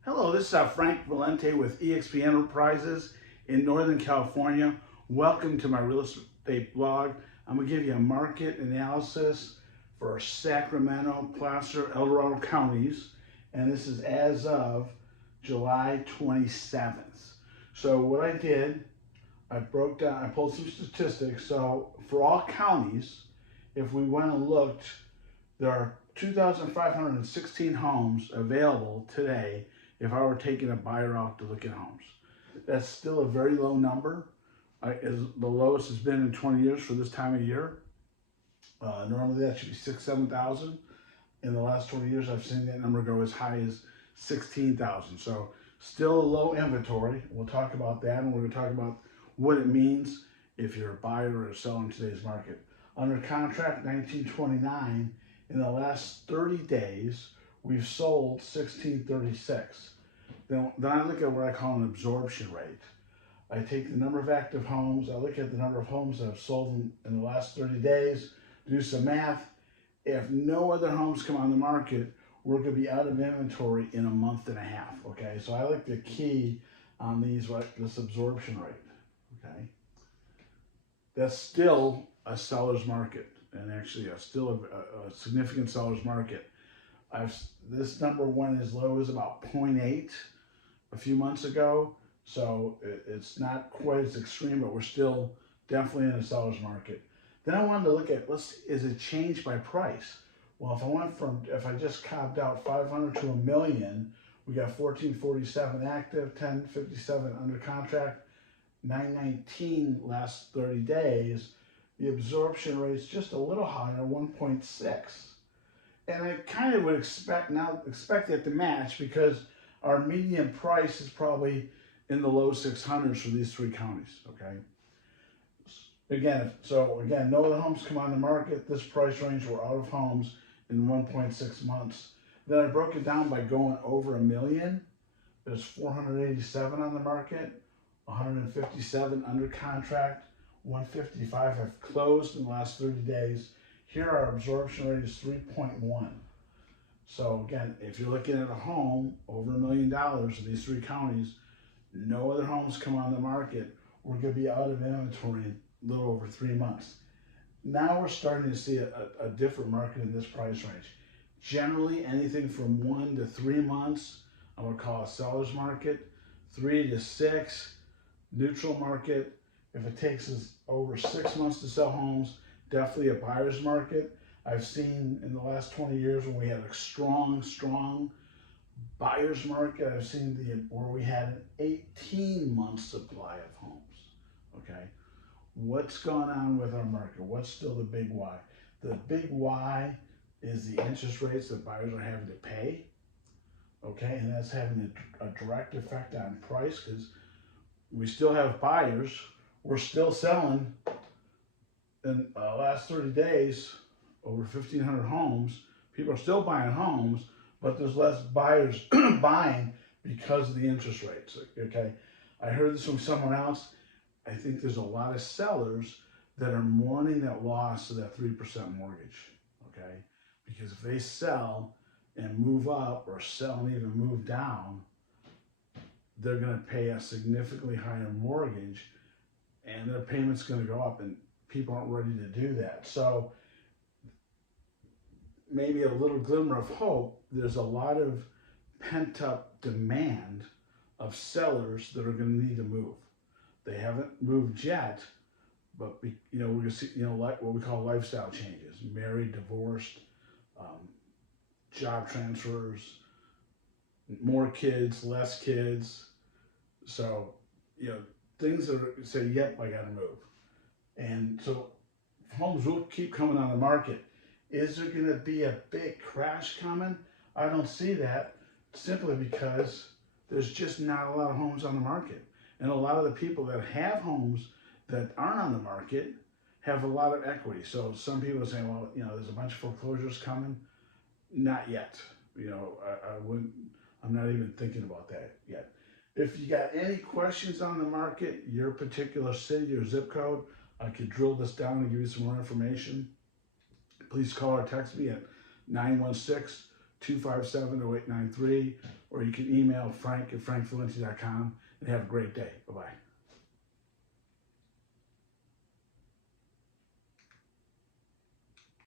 Hello, this is Frank Valente with eXp Enterprises in Northern California. Welcome to my real estate blog. I'm going to give you a market analysis for Sacramento, Placer, El Dorado counties, and this is as of July 27th. So what I did, I broke down, I pulled some statistics. So for all counties, if we went and looked, there are 2,516 homes available today if I were taking a buyer out to look at homes. That's still a very low number. As the lowest has been in 20 years for this time of year. Normally that should be 7,000. In the last 20 years, I've seen that number go as high as 16,000. So still a low inventory. We'll talk about that, and we're going to talk about what it means if you're a buyer or a seller in today's market. Under contract 1929, in the last 30 days, we've sold 1636. Then I look at what I call an absorption rate. I take the number of active homes, I look at the number of homes that have sold in the last 30 days, do some math. If no other homes come on the market, we're going to be out of inventory in a month and a half, okay? So I like the key on this absorption rate, okay? That's still a seller's market, and actually still a significant seller's market. This number went as low as about 0.8 a few months ago, so it's not quite as extreme, but we're still definitely in a seller's market. Then I wanted to look at, is it changed by price? Well, if I just cobbed out 500 to a million, we got 1447 active, 1057 under contract, 919 last 30 days. The absorption rate is just a little higher, 1.6. And I kind of would expect it to match because our median price is probably in the low 600s for these three counties, okay? Again, no other homes come on the market. This price range, we're out of homes in 1.6 months. Then I broke it down by going over a million. There's 487 on the market, 157 under contract, 155 have closed in the last 30 days. Here our absorption rate is 3.1. So again, if you're looking at a home over $1 million in these three counties, no other homes come on the market, we're going to be out of inventory in a little over 3 months. Now we're starting to see a different market in this price range. Generally, anything from 1 to 3 months, I would call a seller's market. 3 to 6, neutral market. If it takes us over 6 months to sell homes, definitely a buyer's market. I've seen in the last 20 years when we had a strong buyer's market, I've seen where we had an 18-month supply of homes, okay? What's going on with our market? What's still the big why? The big why is the interest rates that buyers are having to pay, okay? And that's having a direct effect on price because we still have buyers. We're still selling in the last 30 days, over 1,500 homes. People are still buying homes, but there's less buyers buying because of the interest rates, okay? I heard this from someone else. I think there's a lot of sellers that are mourning that loss of that 3% mortgage, okay? Because if they sell and move up or sell and even move down, they're gonna pay a significantly higher mortgage and their payment's gonna go up, and people aren't ready to do that. So maybe a little glimmer of hope, there's a lot of pent up demand of sellers that are gonna need to move. They haven't moved yet, but we're gonna see, like what we call lifestyle changes, married, divorced, job transfers, more kids, less kids. So, things that are say, yep, I gotta move. And so homes will keep coming on the market. Is there gonna be a big crash coming? I don't see that, simply because there's just not a lot of homes on the market. And a lot of the people that have homes that aren't on the market have a lot of equity. So some people are saying, well, there's a bunch of foreclosures coming. Not yet. I'm not even thinking about that yet. If you got any questions on the market, your particular city or zip code, I could drill this down and give you some more information. Please call or text me at 916 257-0893, or you can email frank@frankvalenti.com, and have a great day. Bye-bye.